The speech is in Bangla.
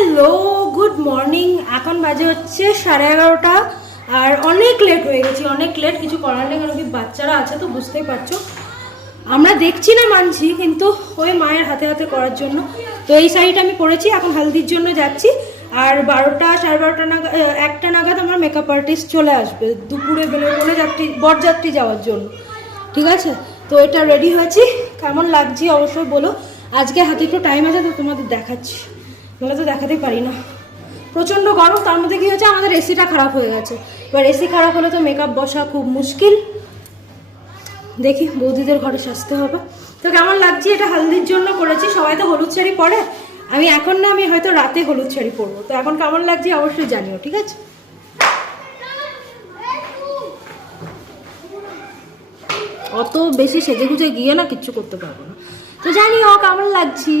Hello, good morning. এখন বাজে হচ্ছে 11:30 আর অনেক লেট হয়ে গেছি, অনেক লেট। কিছু করার নেই, কারণ কি বাচ্চারা আছে তো, বুঝতেই পারছো। আমরা দেখছি না মানছি, কিন্তু ওই মায়ের হাতে হাতে করার জন্য। তো এই শাড়িটা আমি পরেছি, এখন হালদির জন্য যাচ্ছি। আর 12টা 12:30 নাগাদ 1টা নাগাদ আমার মেকআপ আর্টিস্ট চলে আসবে, দুপুরে বেরোলে যাত্রী বরযাত্রী যাওয়ার জন্য। ঠিক আছে, তো এটা রেডি হয়েছি। কেমন লাগছে অবশ্যই বলো। আজকে হাতে একটু টাইম আছে তো তোমাদের দেখাচ্ছি, বলে তো দেখাতে পারি না। প্রচণ্ড গরম, তার মধ্যে কী হয়েছে, আমাদের এসিটা খারাপ হয়ে গেছে। এবার এসি খারাপ হলে তো মেকআপ বসা খুব মুশকিল। দেখি বৌদিদের ঘরে সাজতে হবে। তো কেমন লাগছে, এটা হালদির জন্য করেছি। সবাই তো হলুদ শাড়ি পরে, আমি এখন না, আমি হয়তো রাতে হলুদ শাড়ি পরবো। তো এখন কেমন লাগছে অবশ্যই জানিও, ঠিক আছে? অত বেশি সেজে গুজে গিয়ে না কিচ্ছু করতে পারবো না, তো জানিও কেমন লাগছি।